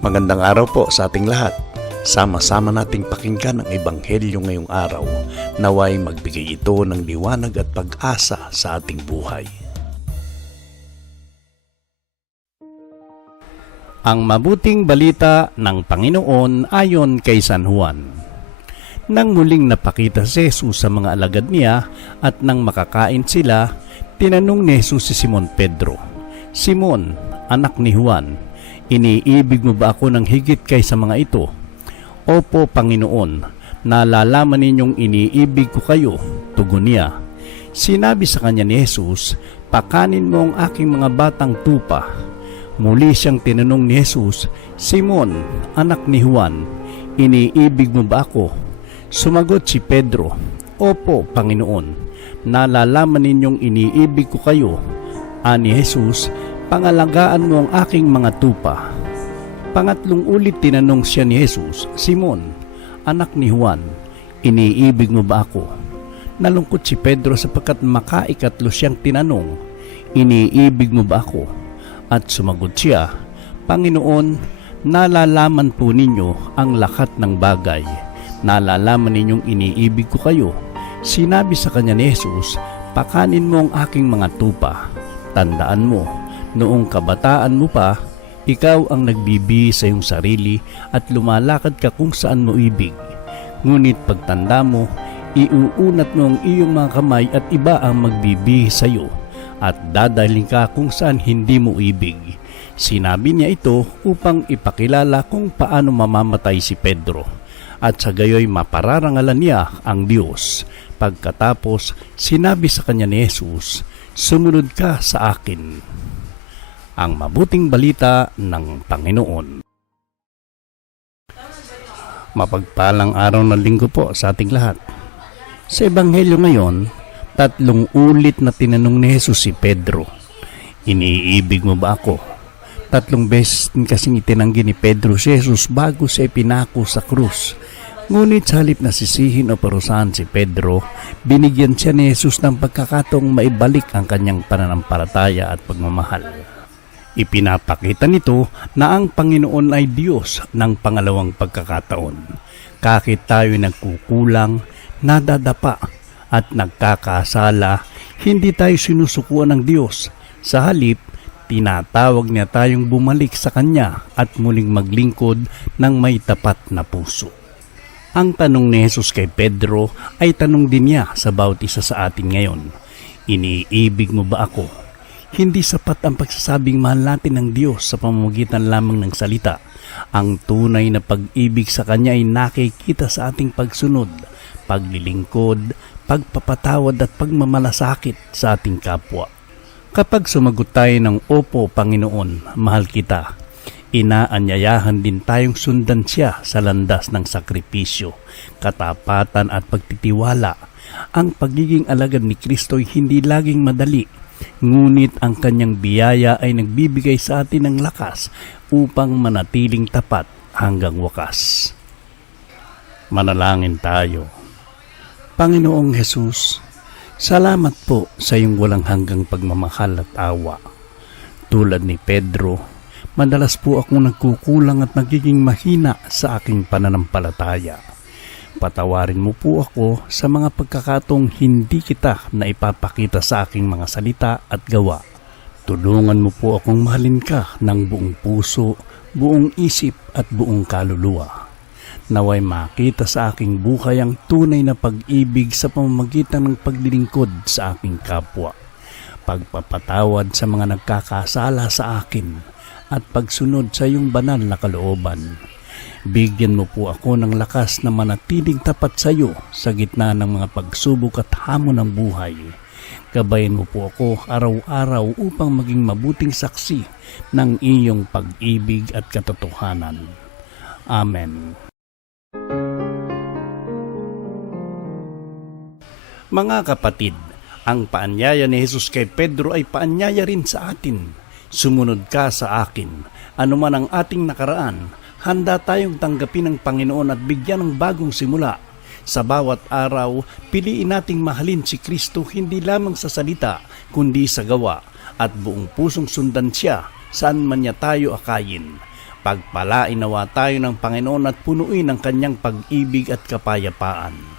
Magandang araw po sa ating lahat. Sama-sama nating pakinggan ang Ebanghelyo ngayong araw. Naway magbigay ito ng liwanag at pag-asa sa ating buhay. Ang mabuting balita ng Panginoon ayon kay San Juan. Nang muling napakita si Jesus sa mga alagad niya at nang makakain sila, tinanong ni Jesus si Simon Pedro, "Simon, anak ni Juan, iniibig mo ba ako ng higit kaysa mga ito?" "Opo, Panginoon, nalalaman ninyong iniibig ko kayo," tugon niya. Sinabi sa kanya ni Jesus, "Pakanin mo ang aking mga batang tupa." Muli siyang tinanong ni Jesus, "Simon, anak ni Juan, iniibig mo ba ako?" Sumagot si Pedro, "Opo, Panginoon, nalalaman ninyong iniibig ko kayo." Ani Jesus, "Pangalagaan mo ang aking mga tupa." Pangatlong ulit tinanong siya ni Jesus, "Simon, anak ni Juan, iniibig mo ba ako?" Nalungkot si Pedro sapagkat makaikatlo siyang tinanong, "Iniibig mo ba ako?" At sumagot siya, "Panginoon, nalalaman po ninyo ang lahat ng bagay. Nalalaman ninyong iniibig ko kayo." Sinabi sa kanya ni Jesus, "Pakanin mo ang aking mga tupa." Tandaan mo, noong kabataan mo pa, ikaw ang nagbibihis sa iyong sarili at lumalakad ka kung saan mo ibig. Ngunit pagtanda mo, iuunat mo ang iyong mga kamay at iba ang magbibihis sa iyo at dadalhin ka kung saan hindi mo ibig. Sinabi niya ito upang ipakilala kung paano mamamatay si Pedro at sa gayoy mapararangalan niya ang Diyos. Pagkatapos, sinabi sa kanya ni Jesus, "Sumunod ka sa akin." Ang mabuting balita ng Panginoon. Mapagpalang araw ng linggo po sa ating lahat. Sa Ebanghelyo ngayon, 3 ulit na tinanong ni Jesus si Pedro, "Iniibig mo ba ako?" 3 beses kasing itinanggi ni Pedro si Jesus bago siya ipinako sa krus. Ngunit sa halip na sisihin o parusahan si Pedro, binigyan siya ni Jesus ng pagkakataong maibalik ang kanyang pananampalataya at pagmamahal. Ipinapakita nito na ang Panginoon ay Diyos ng pangalawang pagkakataon. Kahit tayo nagkukulang, nadadapa at nagkakasala, hindi tayo sinusukuan ng Diyos. Sa halip, tinatawag niya tayong bumalik sa Kanya at muling maglingkod ng may tapat na puso. Ang tanong ni Jesus kay Pedro ay tanong din niya sa bawat isa sa atin ngayon. Iniibig mo ba ako? Hindi sapat ang pagsasabing mahal natin ng Diyos sa pamamagitan lamang ng salita. Ang tunay na pag-ibig sa Kanya ay nakikita sa ating pagsunod, paglilingkod, pagpapatawad at pagmamalasakit sa ating kapwa. Kapag sumagot tayo ng "Opo, Panginoon, mahal kita," inaanyayahan din tayong sundan siya sa landas ng sakripisyo, katapatan at pagtitiwala. Ang pagiging alagad ni Kristo ay hindi laging madali, ngunit ang kanyang biyaya ay nagbibigay sa atin ng lakas upang manatiling tapat hanggang wakas. Manalangin tayo. Panginoong Jesus, salamat po sa iyong walang hanggang pagmamahal at awa. Tulad ni Pedro, madalas po akong nagkukulang at nagiging mahina sa aking pananampalataya. Patawarin mo po ako sa mga pagkakataong hindi kita na ipapakita sa aking mga salita at gawa. Tulungan mo po akong mahalin ka ng buong puso, buong isip at buong kaluluwa. Naway makita sa aking buhay ang tunay na pag-ibig sa pamamagitan ng paglilingkod sa aking kapwa, pagpapatawad sa mga nagkakasala sa akin, at pagsunod sa iyong banal na kalooban. Bigyan mo po ako ng lakas na manatiling tapat sa iyo sa gitna ng mga pagsubok at hamon ng buhay. Gabayan mo po ako araw-araw upang maging mabuting saksi ng iyong pag-ibig at katotohanan. Amen. Mga kapatid, ang paanyaya ni Jesus kay Pedro ay paanyaya rin sa atin. Sumunod ka sa akin. Anuman ang ating nakaraan, handa tayong tanggapin ng Panginoon at bigyan ng bagong simula. Sa bawat araw, piliin nating mahalin si Kristo hindi lamang sa salita, kundi sa gawa, at buong pusong sundan siya saan man niya tayo akayin. Pagpalain nawa tayo ng Panginoon at punuin ang kanyang pag-ibig at kapayapaan.